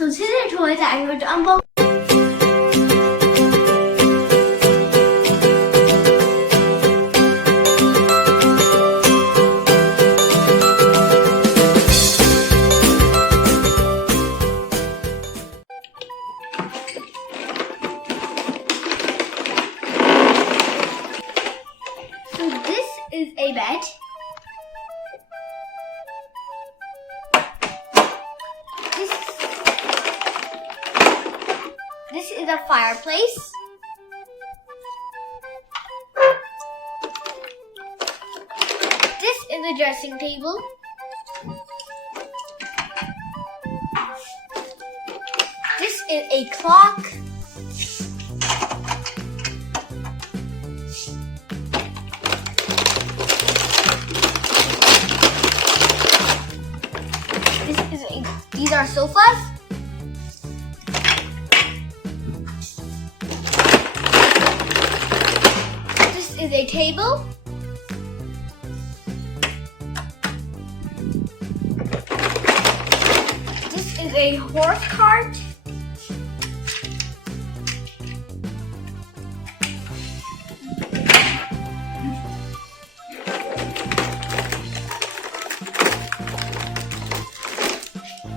So today toys that I'm going to unbox. So this is a bed. This is a fireplace. This is a dressing table. This is a clock. These are sofas. This is a table. This is a horse cart.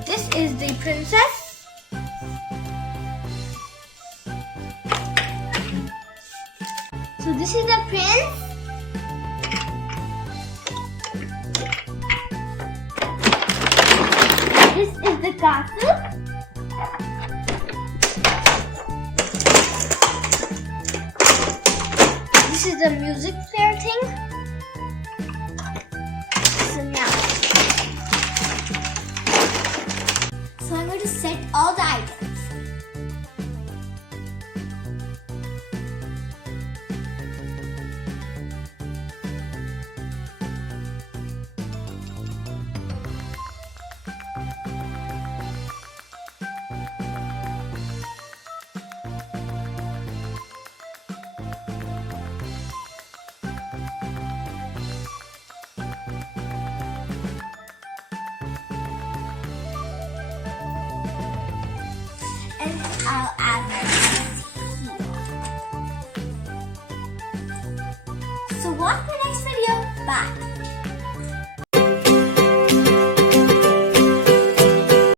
This is the princess. So this is the prince. This is the castle. This is the music player thing. So now, so I'm going to set all the items. And I'll add this here. So watch my next video. Bye.